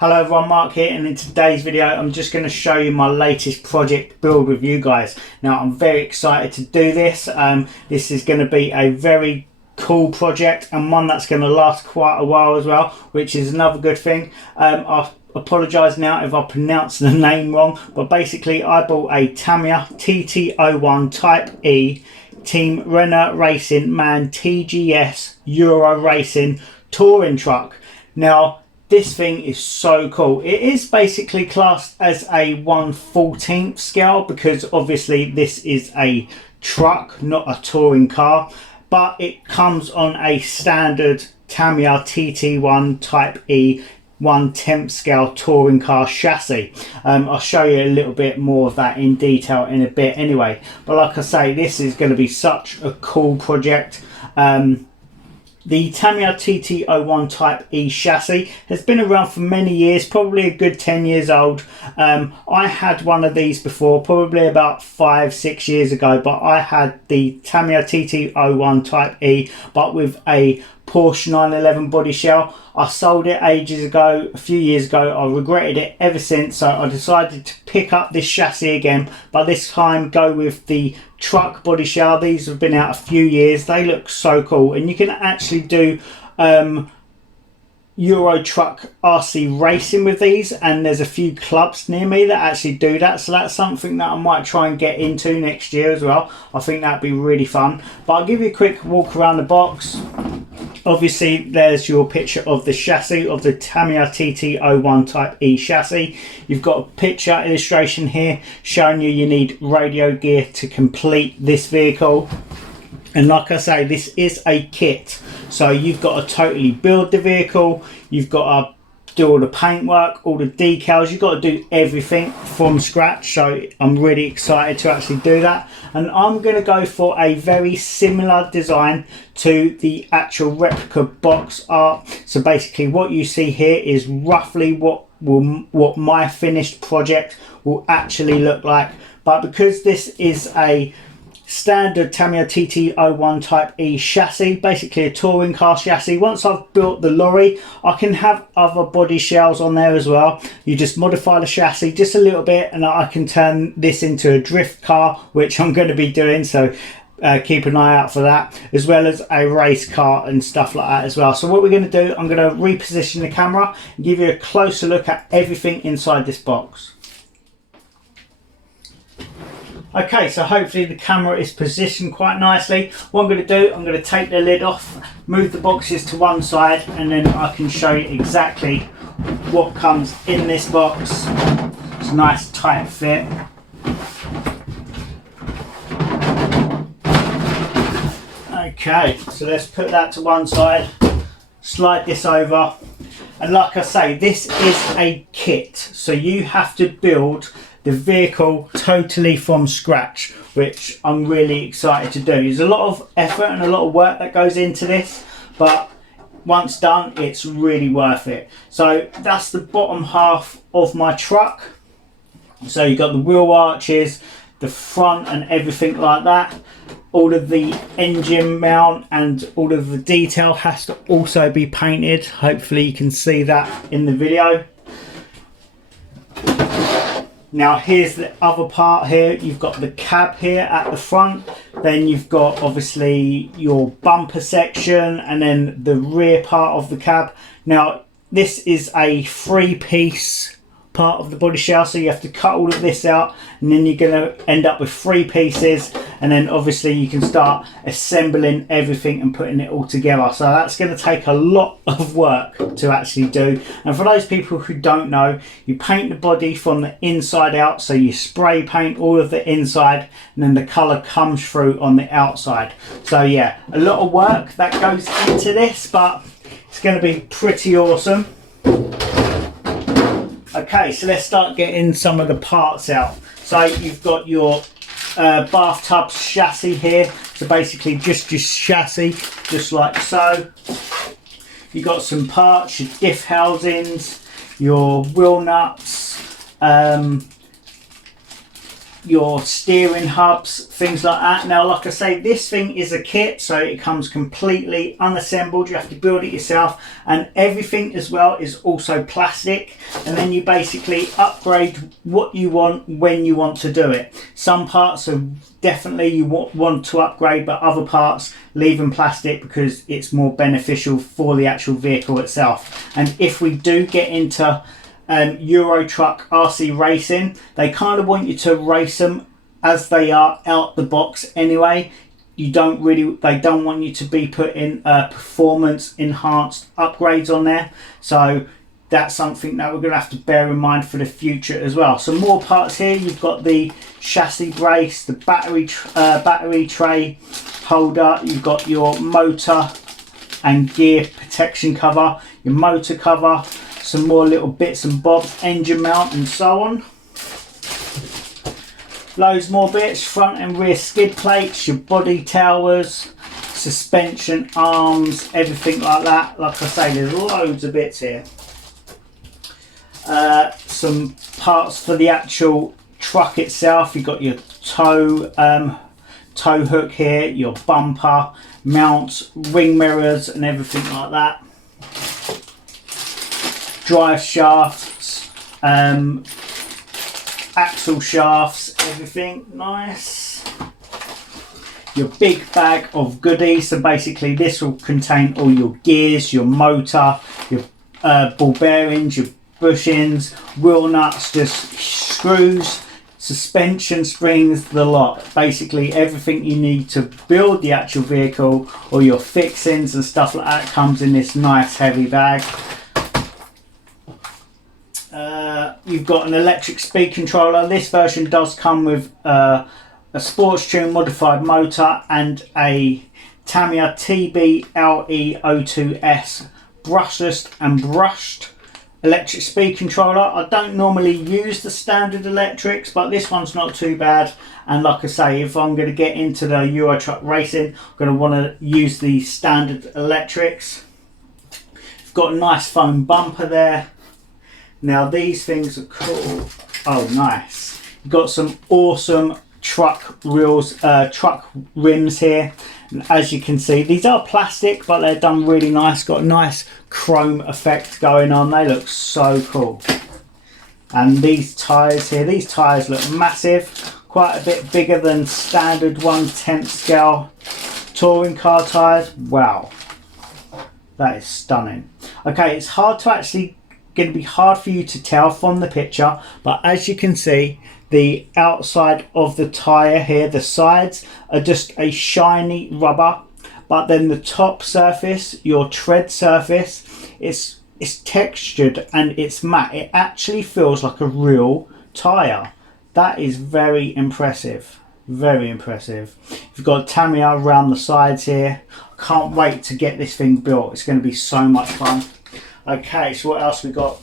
Hello everyone, Mark here, and in today's video I'm just going to show you my latest project build with you guys. Now I'm very excited to do this. This is going to be a very cool project and one that's going to last quite a while as well, which is another good thing. I apologise now if I pronounce the name wrong, but basically I bought a Tamiya TT01 Type E Team Renner Racing Man TGS Euro Racing touring truck. Now this thing is so cool. It is basically classed as a 1/14 scale because obviously this is a truck, not a touring car, but it comes on a standard Tamiya TT1 Type E 1/10 scale touring car chassis. I'll show you a little bit more of that in detail in a bit anyway, but like I say, this is going to be such a cool project. The Tamiya TT01 Type E chassis has been around for many years, probably a good 10 years old. I had one of these before, probably about 5-6 years ago, but I had the Tamiya TT01 Type E, but with a Porsche 911 body shell. I sold it ages ago, a few years ago. I regretted it ever since, so I decided to pick up this chassis again, but this time go with the truck body shell. These have been out a few years. They look so cool, and you can actually do Euro truck RC racing with these, and there's a few clubs near me that actually do that, so that's something that I might try and get into next year as well. I think that'd be really fun. But I'll give you a quick walk around the box. Obviously there's your picture of the chassis of the Tamiya TT01 Type E chassis. You've got a picture illustration here showing you need radio gear to complete this vehicle. And like I say, this is a kit, so you've got to totally build the vehicle, you've got to do all the paintwork, all the decals, you've got to do everything from scratch. So I'm really excited to actually do that, and I'm going to go for a very similar design to the actual replica box art. So basically what you see here is roughly what my finished project will actually look like, but because this is a standard Tamiya TT01 Type E chassis, basically a touring car chassis, once I've built the lorry I can have other body shells on there as well. You just modify the chassis just a little bit and I can turn this into a drift car, which I'm going to be doing, so keep an eye out for that, as well as a race car and stuff like that as well. So what we're going to do, I'm going to reposition the camera and give you a closer look at everything inside this box. Okay, so hopefully the camera is positioned quite nicely. What I'm going to do, I'm going to take the lid off, move the boxes to one side, and then I can show you exactly what comes in this box. It's a nice tight fit. Okay, so let's put that to one side, slide this over, and like I say, this is a kit, so you have to build the vehicle totally from scratch, which I'm really excited to do. There's a lot of effort and a lot of work that goes into this, but once done it's really worth it. So that's the bottom half of my truck. So you've got the wheel arches, the front and everything like that. All of the engine mount and all of the detail has to also be painted. Hopefully you can see that in the video. Now here's the other part here. You've got the cab here at the front, then you've got obviously your bumper section and then the rear part of the cab. Now this is a 3-piece part of the body shell, so you have to cut all of this out and then you're going to end up with 3 pieces, and then obviously you can start assembling everything and putting it all together. So that's going to take a lot of work to actually do. And for those people who don't know, you paint the body from the inside out, so you spray paint all of the inside and then the colour comes through on the outside. So yeah, a lot of work that goes into this, but it's going to be pretty awesome. Okay, so let's start getting some of the parts out. So you've got your bathtub chassis here, so basically just your chassis, just like so. You've got some parts, your diff housings, your wheel nuts, your steering hubs, things like that. Now, like I say, this thing is a kit, so it comes completely unassembled. You have to build it yourself, and everything as well is also plastic, and then you basically upgrade what you want when you want to do it. Some parts are definitely you want to upgrade, but other parts leave in plastic because it's more beneficial for the actual vehicle itself. And if we do get into Euro truck RC racing, they kind of want you to race them as they are out the box anyway. They don't want you to be putting performance enhanced upgrades on there, so that's something that we're going to have to bear in mind for the future as well. Some more parts here. You've got the chassis brace, the battery tray holder, you've got your motor and gear protection cover, your motor cover, some more little bits and bobs, engine mount and so on. Loads more bits, front and rear skid plates, your body towers, suspension arms, everything like that. Like I say, there's loads of bits here. Some parts for the actual truck itself. You've got your tow hook here, your bumper, mounts, ring mirrors and everything like that. Drive shafts, axle shafts, everything nice. Your big bag of goodies. So basically this will contain all your gears, your motor, your ball bearings, your bushings, wheel nuts, just screws, suspension springs, the lot. Basically everything you need to build the actual vehicle, or your fixings and stuff like that, comes in this nice heavy bag. You've got an electric speed controller. This version does come with a sports tune modified motor and a Tamiya TT01E brushless and brushed electric speed controller. I don't normally use the standard electrics, but this one's not too bad. And like I say, if I'm going to get into the Euro truck racing, I'm going to want to use the standard electrics. You've got a nice foam bumper there. Now these things are cool. Oh nice. You've got some awesome truck rims here. And as you can see, these are plastic, but they're done really nice. Got a nice chrome effect going on. They look so cool. And these tyres here, these tyres look massive, quite a bit bigger than standard 1/10 scale touring car tyres. Wow, that is stunning. Okay, it's hard to actually going to be hard for you to tell from the picture, but as you can see, the outside of the tyre here, the sides are just a shiny rubber, but then the top surface, your tread surface, it's textured and it's matte. It actually feels like a real tyre. That is very impressive, very impressive. You've got Tamiya around the sides here. I can't wait to get this thing built. It's going to be so much fun. Okay, so what else we got?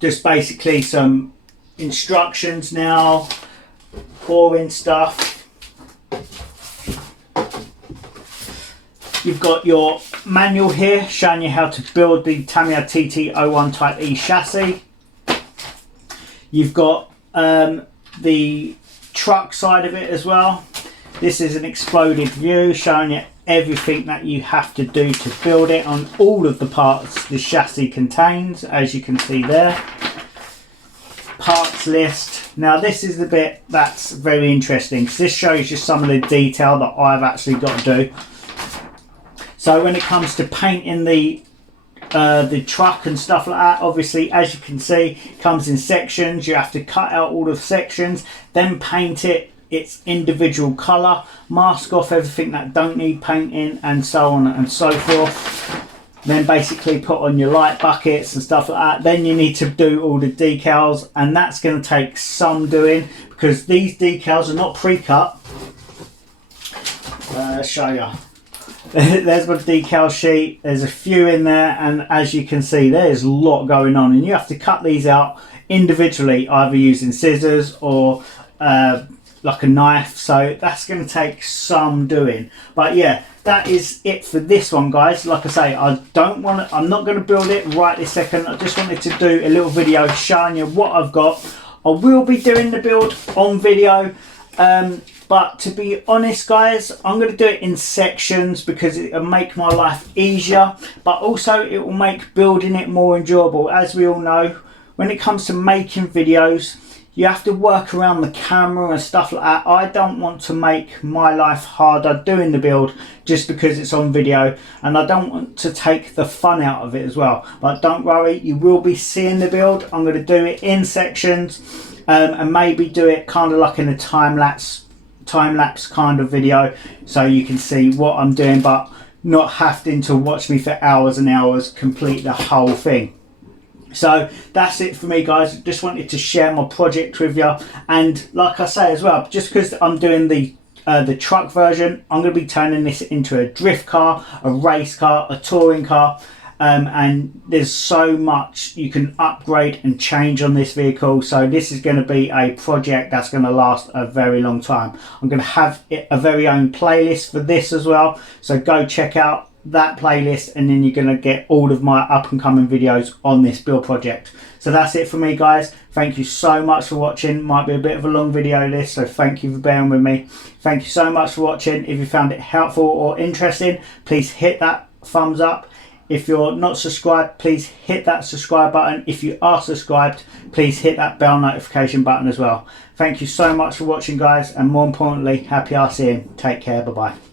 Just basically some instructions now, boring stuff. You've got your manual here showing you how to build the Tamiya TT01 Type E chassis. You've got the truck side of it as well. This is an exploded view showing you everything that you have to do to build it on all of the parts the chassis contains, as you can see there. Parts list. Now this is the bit that's very interesting because this shows you some of the detail that I've actually got to do. So when it comes to painting the truck and stuff like that, obviously as you can see, it comes in sections. You have to cut out all the sections, then paint it its individual colour, mask off everything that don't need painting, and so on and so forth. Then basically put on your light buckets and stuff like that. Then you need to do all the decals, and that's going to take some doing because these decals are not pre-cut. I'll show you. There's my decal sheet. There's a few in there, and as you can see, there's a lot going on, and you have to cut these out individually, either using scissors or like a knife. So that's going to take some doing. But yeah, that is it for this one, guys. Like I say, I'm not going to build it right this second. I just wanted to do a little video showing you what I've got. I will be doing the build on video, but to be honest guys, I'm going to do it in sections because it'll make my life easier, but also it will make building it more enjoyable. As we all know, when it comes to making videos, you have to work around the camera and stuff like that. I don't want to make my life harder doing the build just because it's on video, and I don't want to take the fun out of it as well. But don't worry, you will be seeing the build. I'm going to do it in sections, and maybe do it kind of like in a time-lapse kind of video, so you can see what I'm doing, but not having to watch me for hours and hours complete the whole thing. So that's it for me guys. Just wanted to share my project with you, and like I say as well, just because I'm doing the truck version, I'm going to be turning this into a drift car, a race car, a touring car, and there's so much you can upgrade and change on this vehicle. So this is going to be a project that's going to last a very long time. I'm going to have a very own playlist for this as well, so go check out that playlist, and then you're going to get all of my up and coming videos on this build project. So that's it for me guys. Thank you so much for watching. Might be a bit of a long video this, so thank you for bearing with me. Thank you so much for watching. If you found it helpful or interesting, please hit that thumbs up. If you're not subscribed, please hit that subscribe button. If you are subscribed, please hit that bell notification button as well. Thank you so much for watching guys, and more importantly, happy RCing. Take care, bye bye.